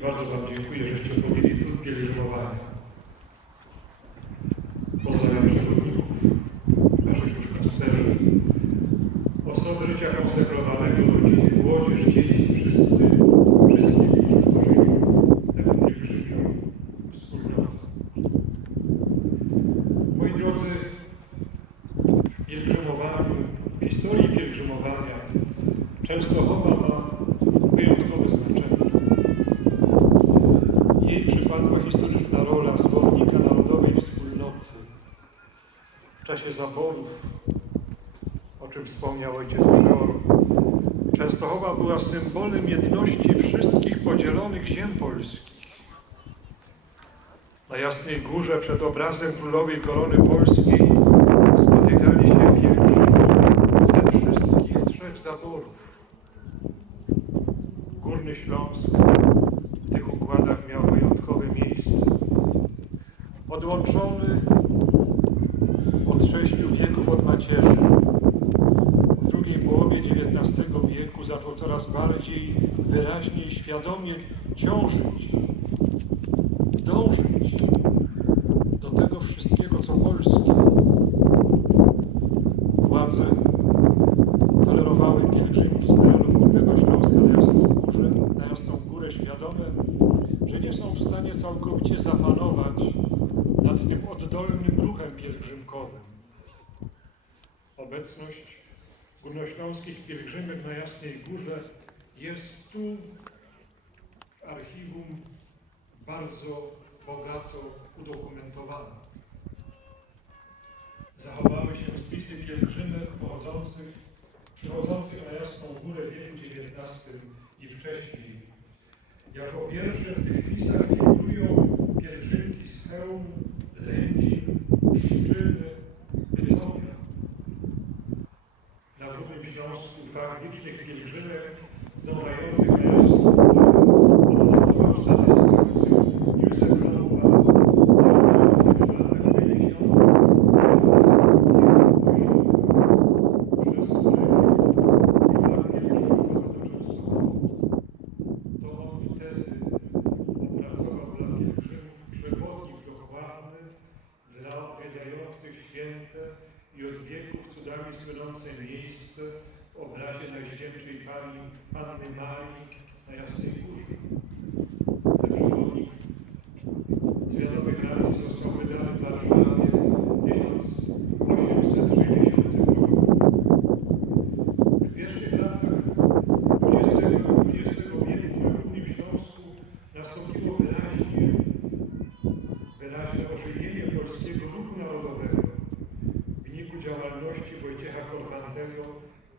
I bardzo Wam dziękuję, żeście podjęli trud pielgrzymowania. Pozdrawiam przewodników, naszych duszpasterzy, osoby życia konsekrowanego, rodziny, młodzież, dzieci, wszyscy, wszystkie, którzy tworzyli tę pielgrzymią wspólnotę. Moi drodzy, w pielgrzymowaniu, w historii pielgrzymowania Częstochowa ma wyjątkowe znaczenie. Jej przypadła historyczna rola zwolennika narodowej wspólnoty w czasie zaborów, o czym wspomniał ojciec Przeor. Częstochowa była symbolem jedności wszystkich podzielonych ziem polskich. Na Jasnej Górze przed obrazem Królowej Korony Polskiej spotykali się pielgrzymi ze wszystkich trzech zaborów. Górny Śląsk w tych układach miał wyjątkowe miejsce. Odłączony od sześciu wieków od macierzy. W drugiej połowie XIX wieku zaczął coraz bardziej wyraźnie i świadomie ciążyć, dążyć do tego wszystkiego, co polskie. Władze tolerowały pielgrzymki z terenów Górnego Śląska na Jasną, Górę, na Jasną Górę, świadome, że nie są w stanie całkowicie zapanować nad tym oddolnym ruchem pielgrzymkowym. Obecność górnośląskich pielgrzymek na Jasnej Górze jest tu archiwum bardzo bogato udokumentowana. Zachowały się spisy pielgrzymek pochodzących, przychodzących na Jasną Górę w wieku XIX i wcześniej. Jako pierwsze w tych wpisach figurują pielgrzymki z Chełm, Lędzin, Pszczyny, Bytomia. Na Górnym Śląsku fakt licznych pielgrzymek zdążających na Jasną Górę odnotował satysfakcję Józef Lampa, mieszkający w latach 50. przez którego szlak pielgrzymkowy do Częstochowy. To on wtedy opracował dla pielgrzymów przewodnik dokładny dla odwiedzających święte i od wieków cudami słynące miejsce w obrazie Najświętszej Pani Panny Marii na Jasnej Górze. Ten przewodnik z wiadomych racji został wydany w Warszawie w 1860 roku. W pierwszych latach XX, XX wieku na Górnym Śląsku nastąpiło wyraźnie, wyraźne ożywienie polskiego ruchu narodowego w wyniku działalności Wojciecha Korfantego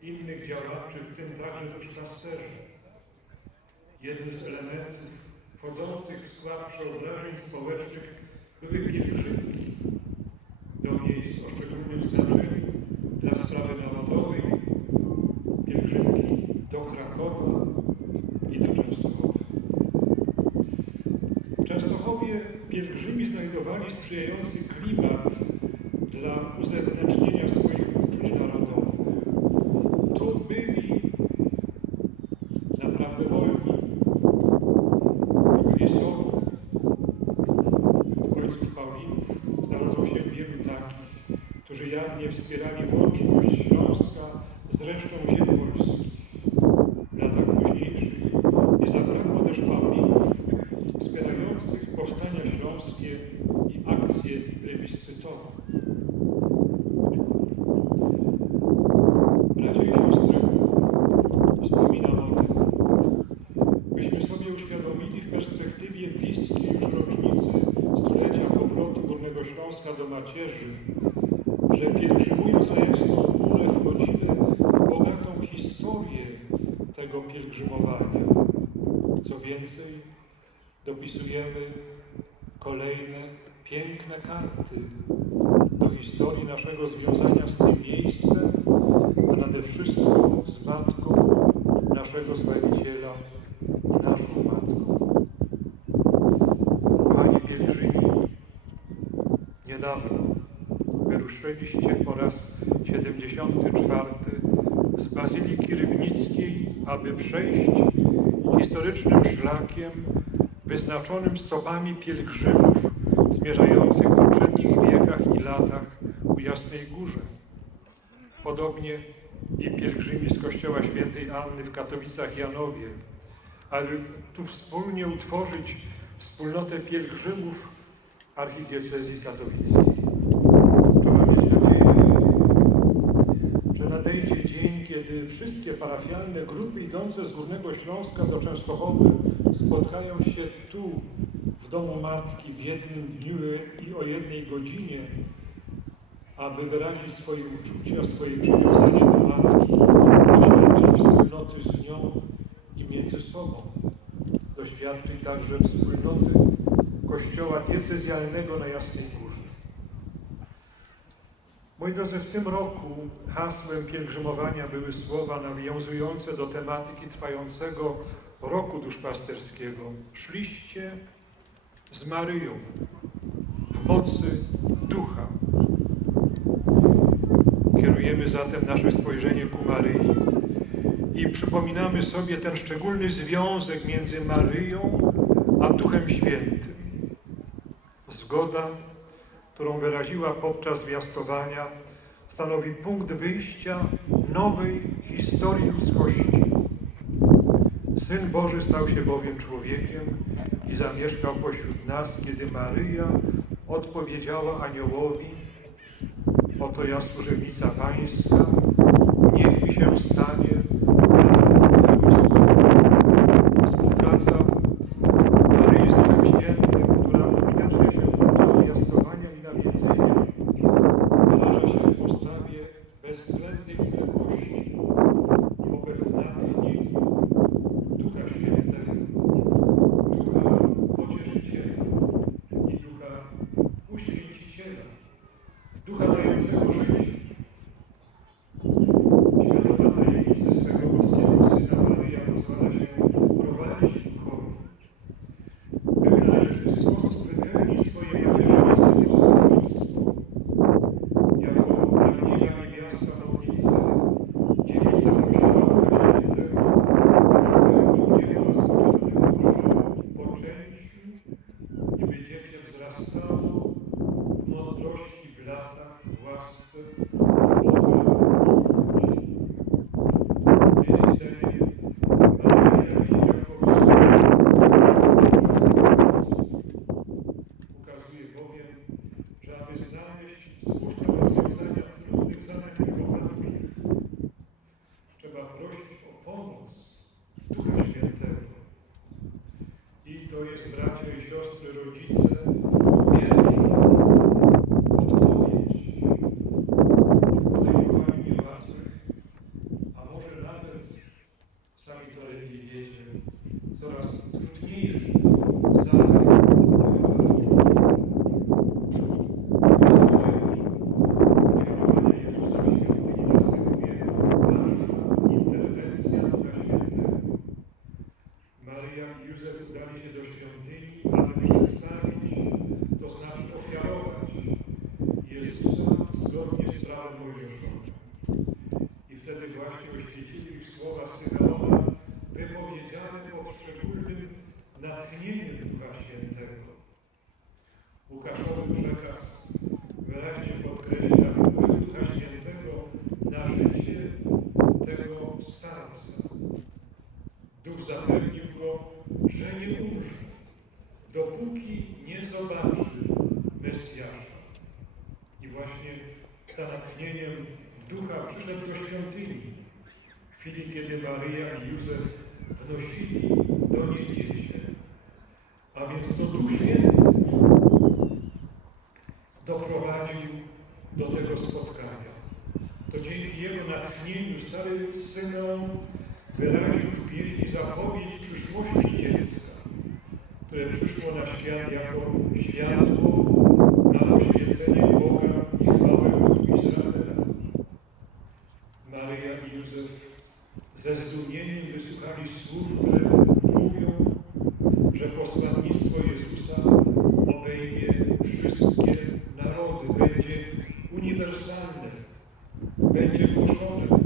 i działaczy, w tym także duszpasterzy. Jednym z elementów wchodzących w skład przeobrażeń społecznych były pielgrzymki do miejsc o szczególnym znaczeniu dla sprawy narodowej, pielgrzymki do Krakowa i do Częstochowy. W Częstochowie pielgrzymi znajdowali sprzyjający wspierali łączność Śląska z resztą ziem polskich. W latach późniejszych nie zabrakło też Paulinów wspierających powstania śląskie i akcje plebiscytowe. Bracia i siostry, wspominam o tym, byśmy sobie uświadomili w perspektywie bliskiej już rocznicy stulecia powrotu Górnego Śląska do macierzy, że pielgrzymując na Jasną Górę wchodzimy w bogatą historię tego pielgrzymowania. Co więcej, dopisujemy kolejne piękne karty do historii naszego związania z tym miejscem, a nade wszystko z Matką naszego Zbawiciela i naszą Matką. Kochani pielgrzymi, niedawno wyruszyliście po raz 74 z Bazyliki Rybnickiej, aby przejść historycznym szlakiem wyznaczonym stopami pielgrzymów zmierzających w poprzednich wiekach i latach ku Jasnej Górze. Podobnie i pielgrzymi z kościoła świętej Anny w Katowicach Janowie, ale tu wspólnie utworzyć wspólnotę pielgrzymów archidiecezji katowickiej. Kiedy wszystkie parafialne grupy idące z Górnego Śląska do Częstochowy spotkają się tu, w domu Matki, w jednym dniu i o jednej godzinie, aby wyrazić swoje uczucia, swoje przywiązanie do Matki, doświadczyć wspólnoty z nią i między sobą. Doświadczyć także wspólnoty Kościoła diecezjalnego na Jasnej Górze. Moi drodzy, w tym roku hasłem pielgrzymowania były słowa nawiązujące do tematyki trwającego roku duszpasterskiego. Szliście z Maryją w mocy ducha. Kierujemy zatem nasze spojrzenie ku Maryi i przypominamy sobie ten szczególny związek między Maryją a Duchem Świętym. Zgoda, którą wyraziła podczas zwiastowania, stanowi punkt wyjścia nowej historii ludzkości. Syn Boży stał się bowiem człowiekiem i zamieszkał pośród nas, kiedy Maryja odpowiedziała aniołowi, oto ja służebnica Pańska, niech mi się stanie za natchnieniem Ducha przyszedł do świątyni, w chwili, kiedy Maryja i Józef wnosili do niej dziecię. A więc to Duch Święty doprowadził do tego spotkania. To dzięki jego natchnieniu stary Symeon wyraził Maryja i Józef ze zdumieniem wysłuchali słów, które mówią, że posłannictwo Jezusa obejmie wszystkie narody, będzie uniwersalne, będzie głoszone,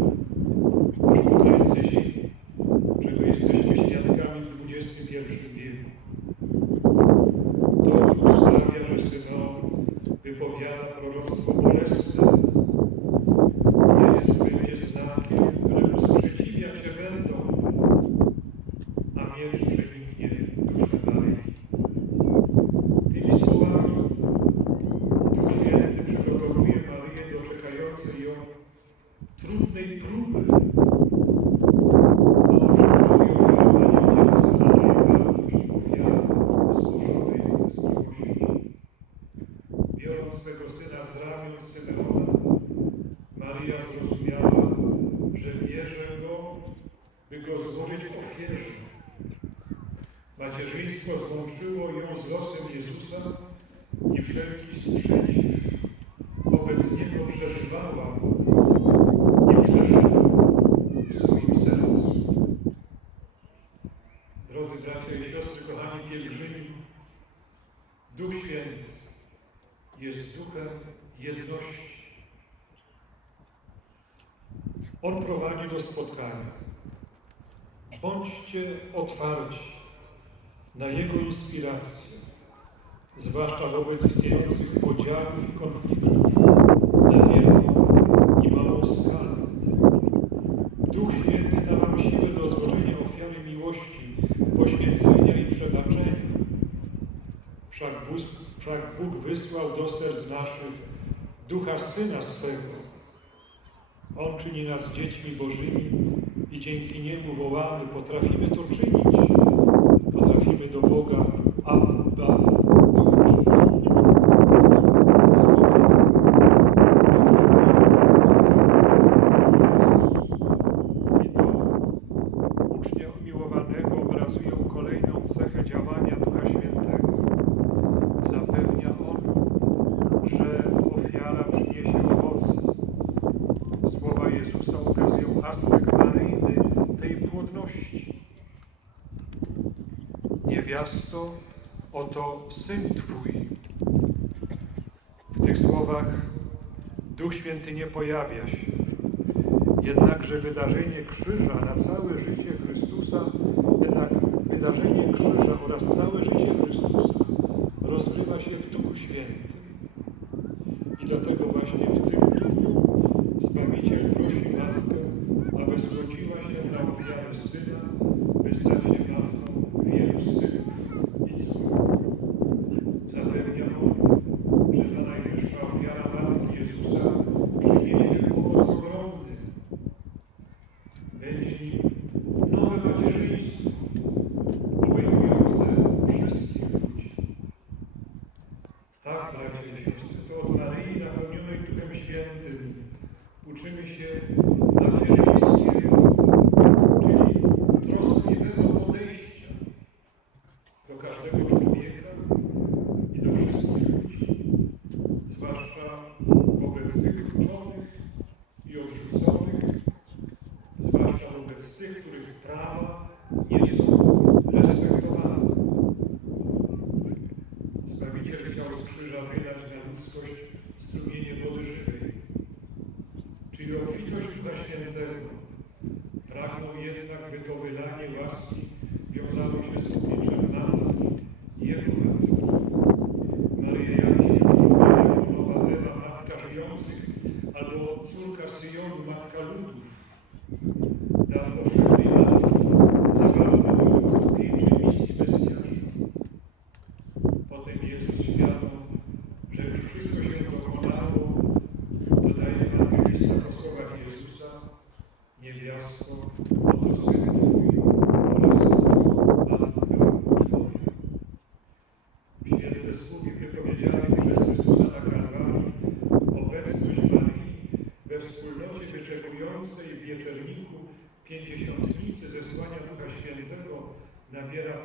tego spotkania. Bądźcie otwarci na Jego inspirację, zwłaszcza wobec istniejących podziałów i konfliktów na wielką i małą skalę. Duch Święty da nam siłę do złożenia ofiary miłości, poświęcenia i przebaczenia. Wszak Bóg, wszak Bóg wysłał do serc naszych Ducha Syna swego, on czyni nas dziećmi Bożymi i dzięki Niemu wołamy, potrafimy to czynić. Potrafimy do Boga Abba Ucznia umiłowanego obrazują kolejną cechę działania Ducha Świętego. Zapewnia On, że ofiara przy Jezusa ukazują aspekt maryjny tej płodności. Niewiasto, oto Syn Twój. W tych słowach Duch Święty nie pojawia się. Jednakże wydarzenie krzyża na całe życie Chrystusa, jednak wydarzenie krzyża oraz całe życie Chrystusa rozgrywa się w Duchu Świętym. tanesi ve güzelliğini Да,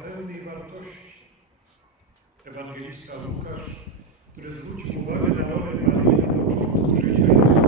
pełnej wartości. Ewangelista Łukasz, który zwrócił uwagę na rolę Maryi na początku życia Jezusa.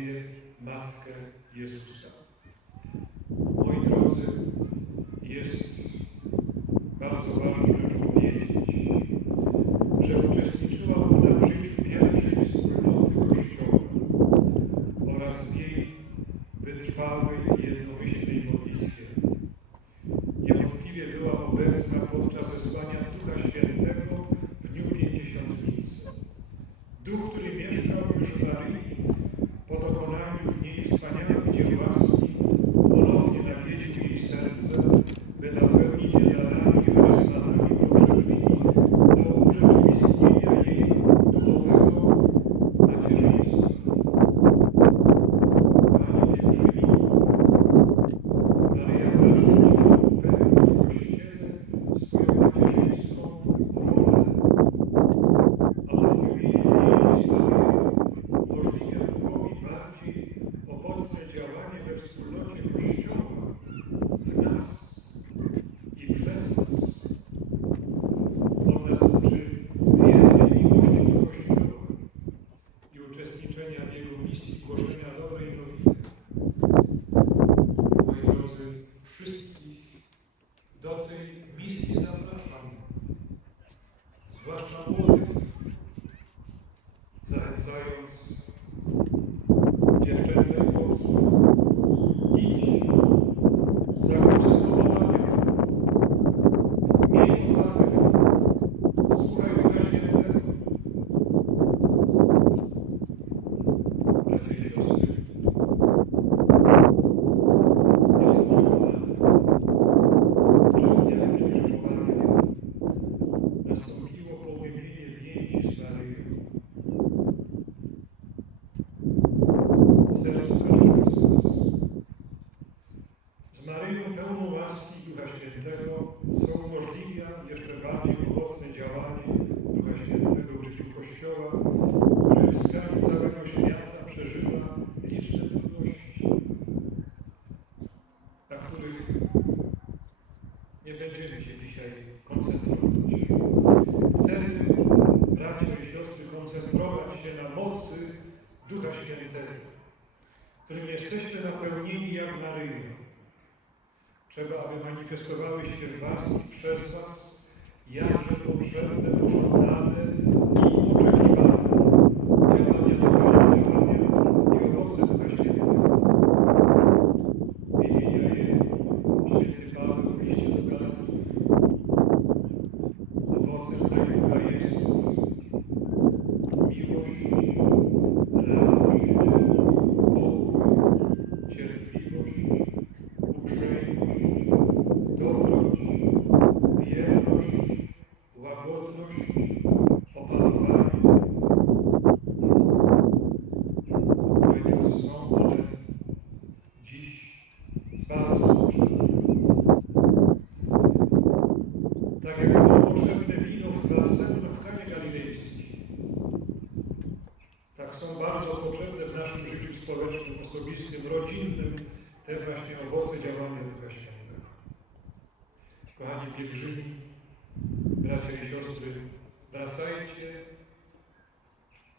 Maryję, Matkę Jezusa. Moi drodzy, jest bardzo którym jesteśmy napełnieni jak Maryja. Trzeba, aby manifestowały się w Was i przez Was, jakże potrzebne, pożądane, pielgrzymi, bracia i siostry, wracajcie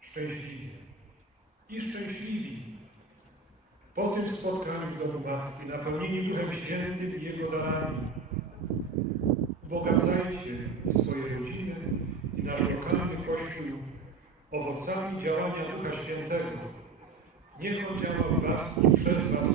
szczęśliwie i szczęśliwi po tym spotkaniu w domu Matki, napełnieni Duchem Świętym i Jego darami. Ubogacajcie swoje rodziny i nasz lokalny Kościół owocami działania Ducha Świętego. Niech On działa w Was i przez Was